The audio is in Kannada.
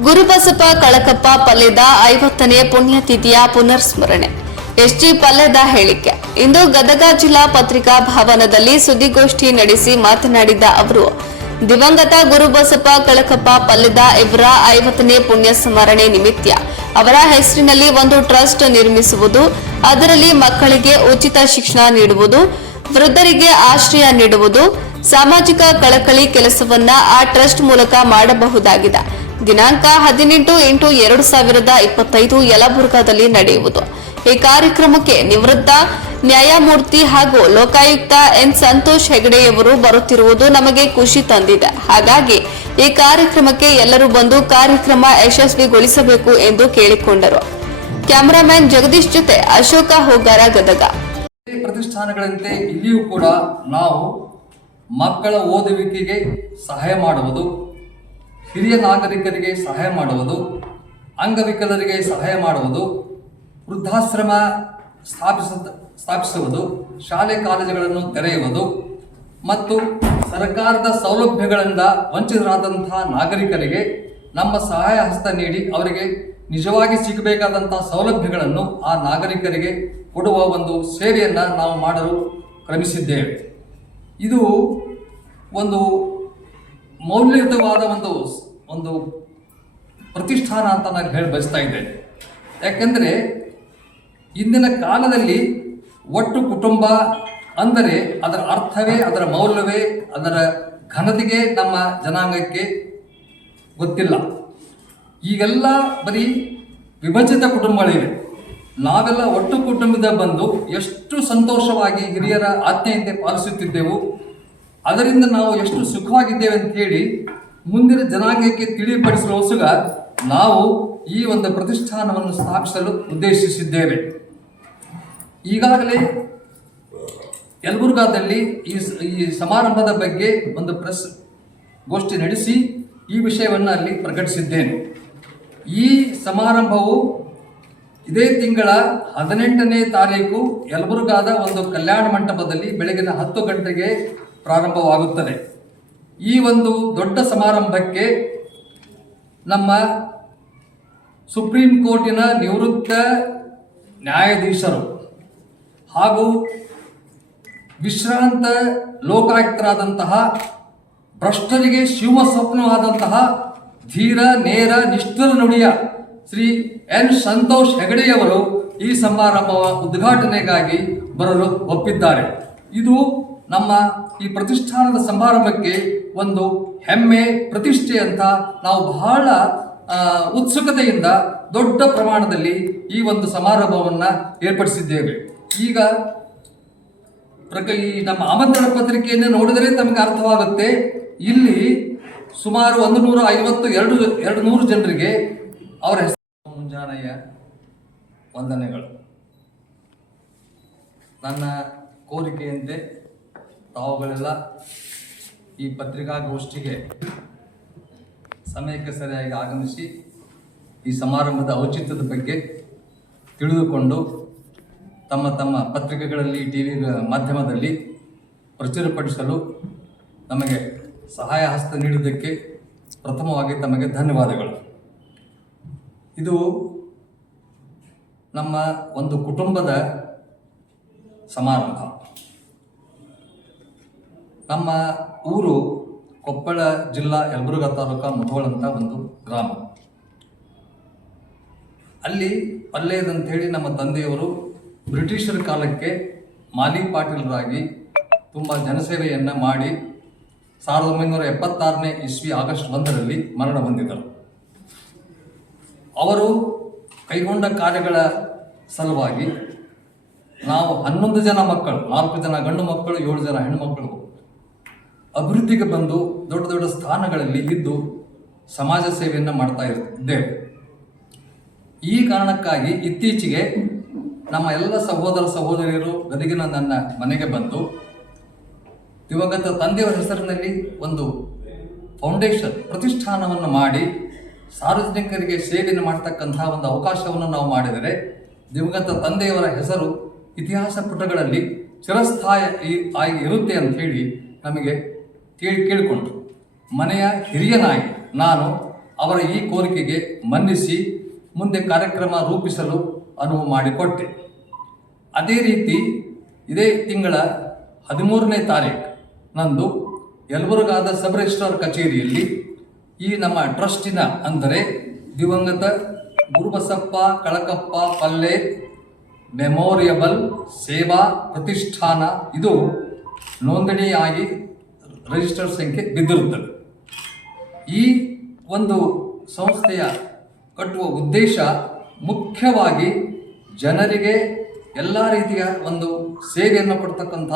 ಗುರುಬಸಪ್ಪ ಕಳಕಪ್ಪ ಪಲ್ಲೆದ ಐವತ್ತನೇ ಪುಣ್ಯತಿಥಿಯ ಪುನರ್ಸ್ಮರಣೆ. ಎಸ್ಜಿ ಪಲ್ಲೆದ ಹೇಳಿಕೆ. ಇಂದು ಗದಗ ಜಿಲ್ಲಾ ಪತ್ರಿಕಾ ಭವನದಲ್ಲಿ ಸುದ್ದಿಗೋಷ್ಠಿ ನಡೆಸಿ ಮಾತನಾಡಿದ ಅವರು, ದಿವಂಗತ ಗುರುಬಸಪ್ಪ ಕಳಕಪ್ಪ ಪಲ್ಲೆದ ಇವರ ಐವತ್ತನೇ ಪುಣ್ಯ ಸ್ಮರಣೆ ನಿಮಿತ್ತ ಅವರ ಹೆಸರಿನಲ್ಲಿ ಒಂದು ಟ್ರಸ್ಟ್ ನಿರ್ಮಿಸುವುದು, ಅದರಲ್ಲಿ ಮಕ್ಕಳಿಗೆ ಉಚಿತ ಶಿಕ್ಷಣ ನೀಡುವುದು, ವೃದ್ಧರಿಗೆ ಆಶ್ರಯ ನೀಡುವುದು, ಸಾಮಾಜಿಕ ಕಳಕಳಿ ಕೆಲಸವನ್ನ ಆ ಟ್ರಸ್ಟ್ ಮೂಲಕ ಮಾಡಬಹುದಾಗಿದೆ. ದಿನಾಂಕ ಹದಿನೆಂಟು ಎಂಟು ಎರಡು ಸಾವಿರದ ಇಪ್ಪತ್ತೈದು ಯಲಬುರ್ಗಾದಲ್ಲಿ ನಡೆಯುವುದು. ಈ ಕಾರ್ಯಕ್ರಮಕ್ಕೆ ನಿವೃತ್ತ ನ್ಯಾಯಮೂರ್ತಿ ಹಾಗೂ ಲೋಕಾಯುಕ್ತ ಎನ್ ಸಂತೋಷ್ ಹೆಗಡೆಯವರು ಬರುತ್ತಿರುವುದು ನಮಗೆ ಖುಷಿ ತಂದಿದೆ. ಹಾಗಾಗಿ ಈ ಕಾರ್ಯಕ್ರಮಕ್ಕೆ ಎಲ್ಲರೂ ಬಂದು ಕಾರ್ಯಕ್ರಮ ಯಶಸ್ವಿಗೊಳಿಸಬೇಕು ಎಂದು ಕೇಳಿಕೊಂಡರು. ಕ್ಯಾಮರಾಮ್ಯಾನ್ ಜಗದೀಶ್ ಜೊತೆ ಅಶೋಕ ಹೋಗಾರ ಗದಗ. ಪ್ರತಿಷ್ಠಾನಗಳಂತೆ ಇಲ್ಲಿಯೂ ಕೂಡ ನಾವು ಮಕ್ಕಳ ಓದುವಿಕೆಗೆ ಸಹಾಯ ಮಾಡುವುದು ಹಿರಿಯ ನಾಗರಿಕರಿಗೆ ಸಹಾಯ ಮಾಡುವುದು, ಅಂಗವಿಕಲರಿಗೆ ಸಹಾಯ ಮಾಡುವುದು, ವೃದ್ಧಾಶ್ರಮ ಸ್ಥಾಪಿಸ ಸ್ಥಾಪಿಸುವುದು, ಶಾಲೆ ಕಾಲೇಜುಗಳನ್ನು ತೆರೆಯುವುದು ಮತ್ತು ಸರ್ಕಾರದ ಸೌಲಭ್ಯಗಳಿಂದ ವಂಚಿತರಾದಂತಹ ನಾಗರಿಕರಿಗೆ ನಮ್ಮ ಸಹಾಯ ಹಸ್ತ ನೀಡಿ ಅವರಿಗೆ ನಿಜವಾಗಿ ಸಿಗಬೇಕಾದಂತಹ ಸೌಲಭ್ಯಗಳನ್ನು ಆ ನಾಗರಿಕರಿಗೆ ಕೊಡುವ ಒಂದು ಸೇವೆಯನ್ನು ನಾವು ಮಾಡಲು ಕ್ರಮಿಸಿದ್ದೇವೆ. ಇದು ಒಂದು ಮೌಲ್ಯಯುತವಾದ ಒಂದು ಒಂದು ಪ್ರತಿಷ್ಠಾನ ಅಂತ ನಾನು ಹೇಳಿ ಬಯಸ್ತಾ ಇದ್ದೇನೆ ಯಾಕೆಂದರೆ ಇಂದಿನ ಕಾಲದಲ್ಲಿ ಒಟ್ಟು ಕುಟುಂಬ ಅಂದರೆ ಅದರ ಅರ್ಥವೇ, ಅದರ ಮೌಲ್ಯವೇ, ಅದರ ಘನತೆಗೆ ನಮ್ಮ ಜನಾಂಗಕ್ಕೆ ಗೊತ್ತಿಲ್ಲ. ಈಗೆಲ್ಲ ಬರೀ ವಿಭಜಿತ ಕುಟುಂಬಗಳಿವೆ. ನಾವೆಲ್ಲ ಒಟ್ಟು ಕುಟುಂಬದ ಬಂದು ಎಷ್ಟು ಸಂತೋಷವಾಗಿ ಹಿರಿಯರ ಆಜ್ಞೆಯಂತೆ ಪಾಲಿಸುತ್ತಿದ್ದೆವು ಅದರಿಂದ ನಾವು ಎಷ್ಟು ಸುಖವಾಗಿದ್ದೇವೆ ಅಂತ ಹೇಳಿ ಮುಂದಿನ ಜನಾಂಗಕ್ಕೆ ತಿಳಿಪಡಿಸುವ ನಾವು ಈ ಒಂದು ಪ್ರತಿಷ್ಠಾನವನ್ನು ಸ್ಥಾಪಿಸಲು ಉದ್ದೇಶಿಸಿದ್ದೇವೆ. ಈಗಾಗಲೇ ಯಲಬುರ್ಗಾದಲ್ಲಿ ಈ ಈ ಸಮಾರಂಭದ ಬಗ್ಗೆ ಒಂದು ಪ್ರೆಸ್ ಗೋಷ್ಠಿ ನಡೆಸಿ ಈ ವಿಷಯವನ್ನು ಅಲ್ಲಿ ಪ್ರಕಟಿಸಿದ್ದೇನೆ. ಈ ಸಮಾರಂಭವು ಇದೇ ತಿಂಗಳ ಹದಿನೆಂಟನೇ ತಾರೀಕು ಯಲಬುರ್ಗಾದ ಒಂದು ಕಲ್ಯಾಣ ಮಂಟಪದಲ್ಲಿ ಬೆಳಗಿನ ಹತ್ತು ಗಂಟೆಗೆ ಪ್ರಾರಂಭವಾಗುತ್ತದೆ. ಈ ಒಂದು ದೊಡ್ಡ ಸಮಾರಂಭಕ್ಕೆ ನಮ್ಮ ಸುಪ್ರೀಂ ಕೋರ್ಟಿನ ನಿವೃತ್ತ ನ್ಯಾಯಾಧೀಶರು ಹಾಗೂ ವಿಶ್ರಾಂತ ಲೋಕಾಯುಕ್ತರಾದಂತಹ, ಭ್ರಷ್ಟರಿಗೆ ಶಿವ ಸ್ವಪ್ನವಾದಂತಹ ಧೀರ, ನೇರ, ನಿಷ್ಠುರ ನುಡಿಯ ಶ್ರೀ ಎನ್ ಸಂತೋಷ್ ಹೆಗಡೆಯವರು ಈ ಸಮಾರಂಭ ಉದ್ಘಾಟನೆಗಾಗಿ ಬರಲು ಒಪ್ಪಿದ್ದಾರೆ. ಇದು ನಮ್ಮ ಈ ಪ್ರತಿಷ್ಠಾನದ ಸಮಾರಂಭಕ್ಕೆ ಒಂದು ಹೆಮ್ಮೆ, ಪ್ರತಿಷ್ಠೆ ಅಂತ ನಾವು ಬಹಳ ಉತ್ಸುಕತೆಯಿಂದ ದೊಡ್ಡ ಪ್ರಮಾಣದಲ್ಲಿ ಈ ಒಂದು ಸಮಾರಂಭವನ್ನು ಏರ್ಪಡಿಸಿದ್ದೇವೆ. ಈಗ ಪ್ರಕ, ಈ ನಮ್ಮ ಆಮಂತ್ರಣ ಪತ್ರಿಕೆಯನ್ನು ನೋಡಿದರೆ ತಮಗೆ ಅರ್ಥವಾಗುತ್ತೆ, ಇಲ್ಲಿ ಸುಮಾರು ಒಂದು ನೂರ ಐವತ್ತು ಎರಡು ಎರಡು ನೂರು ಜನರಿಗೆ ಅವರ ಹೆಸರು ಮುಂಜಾನೆಯ ವಂದನೆಗಳು. ನನ್ನ ಕೋರಿಕೆಯಂತೆ ತಾವುಗಳೆಲ್ಲ ಈ ಪತ್ರಿಕಾಗೋಷ್ಠಿಗೆ ಸಮಯಕ್ಕೆ ಸರಿಯಾಗಿ ಆಗಮಿಸಿ ಈ ಸಮಾರಂಭದ ಔಚಿತ್ಯದ ಬಗ್ಗೆ ತಿಳಿದುಕೊಂಡು ತಮ್ಮ ತಮ್ಮ ಪತ್ರಿಕೆಗಳಲ್ಲಿ ಟಿ ವಿ ಮಾಧ್ಯಮದಲ್ಲಿ ಪ್ರಚುರಪಡಿಸಲು ನಮಗೆ ಸಹಾಯ ಹಸ್ತ ನೀಡುವುದಕ್ಕೆ ಪ್ರಥಮವಾಗಿ ತಮಗೆ ಧನ್ಯವಾದಗಳು. ಇದು ನಮ್ಮ ಒಂದು ಕುಟುಂಬದ ಸಮಾರಂಭ. ನಮ್ಮ ಊರು ಕೊಪ್ಪಳ ಜಿಲ್ಲಾ ಯಲಬುರ್ಗ ತಾಲೂಕಾ ಮುಧೋಳ ಅಂತ ಒಂದು ಗ್ರಾಮ. ಅಲ್ಲಿ ಪಲ್ಲೇದಂಥೇಳಿ ನಮ್ಮ ತಂದೆಯವರು ಬ್ರಿಟಿಷರ ಕಾಲಕ್ಕೆ ಮಾಲಿ ಪಾಟೀಲರಾಗಿ ತುಂಬ ಜನಸೇವೆಯನ್ನು ಮಾಡಿ ಸಾವಿರದ ಒಂಬೈನೂರ ಎಪ್ಪತ್ತಾರನೇ ಇಸ್ವಿ ಆಗಸ್ಟ್ ಒಂದರಲ್ಲಿ ಮರಣ ಹೊಂದಿದರು. ಅವರು ಕೈಗೊಂಡ ಕಾರ್ಯಗಳ ಸಲುವಾಗಿ ನಾವು ಹನ್ನೊಂದು ಜನ ಮಕ್ಕಳು, ನಾಲ್ಕು ಜನ ಗಂಡು ಮಕ್ಕಳು, ಏಳು ಜನ ಹೆಣ್ಣುಮಕ್ಕಳು ಅಭಿವೃದ್ಧಿಗೆ ಬಂದು ದೊಡ್ಡ ದೊಡ್ಡ ಸ್ಥಾನಗಳಲ್ಲಿ ಇದ್ದು ಸಮಾಜ ಸೇವೆಯನ್ನು ಮಾಡ್ತಾ ಇದ್ದೇವೆ ಈ ಕಾರಣಕ್ಕಾಗಿ ಇತ್ತೀಚೆಗೆ ನಮ್ಮ ಎಲ್ಲ ಸಹೋದರ ಸಹೋದರಿಯರು ಗದಗಿನ ನನ್ನ ಮನೆಗೆ ಬಂದು ದಿವಂಗತ ತಂದೆಯವರ ಹೆಸರಿನಲ್ಲಿ ಒಂದು ಫೌಂಡೇಶನ್ ಪ್ರತಿಷ್ಠಾನವನ್ನು ಮಾಡಿ ಸಾರ್ವಜನಿಕರಿಗೆ ಸೇವೆಯನ್ನು ಮಾಡ್ತಕ್ಕಂತಹ ಒಂದು ಅವಕಾಶವನ್ನು ನಾವು ಮಾಡಿದರೆ ದಿವಂಗತ ತಂದೆಯವರ ಹೆಸರು ಇತಿಹಾಸ ಪುಟಗಳಲ್ಲಿ ಚಿರಸ್ಥಾಯಿ ಆಗಿ ಇರುತ್ತೆ ಅಂತ ಹೇಳಿ ನಮಗೆ ಕೇಳಿ ಕೇಳಿಕೊಂಡ್ರು ಮನೆಯ ಹಿರಿಯನಾಗಿ ನಾನು ಅವರ ಈ ಕೋರಿಕೆಗೆ ಮನ್ನಿಸಿ ಮುಂದೆ ಕಾರ್ಯಕ್ರಮ ರೂಪಿಸಲು ಅನುವು ಮಾಡಿಕೊಟ್ಟೆ. ಅದೇ ರೀತಿ ಇದೇ ತಿಂಗಳ ಹದಿಮೂರನೇ ತಾರೀಕು ನಂದು ಯಲಬುರ್ಗಾದ ಸಬ್ ರಿಜಿಸ್ಟ್ರಾರ್ ಕಚೇರಿಯಲ್ಲಿ ಈ ನಮ್ಮ ಟ್ರಸ್ಟಿನ ಅಂದರೆ ದಿವಂಗತ ಗುರುಬಸಪ್ಪ ಕಳಕಪ್ಪ ಪಲ್ಲೆ ಮೆಮೋರಿಯಬಲ್ ಸೇವಾ ಪ್ರತಿಷ್ಠಾನ ಇದು ನೋಂದಣಿಯಾಗಿ ರಿಜಿಸ್ಟರ್ ಸಂಖ್ಯೆ ಬಿದ್ದಿರುತ್ತದೆ. ಈ ಒಂದು ಸಂಸ್ಥೆಯ ಕಟ್ಟುವ ಉದ್ದೇಶ ಮುಖ್ಯವಾಗಿ ಜನರಿಗೆ ಎಲ್ಲ ರೀತಿಯ ಒಂದು ಸೇವೆಯನ್ನು ಕೊಡ್ತಕ್ಕಂಥ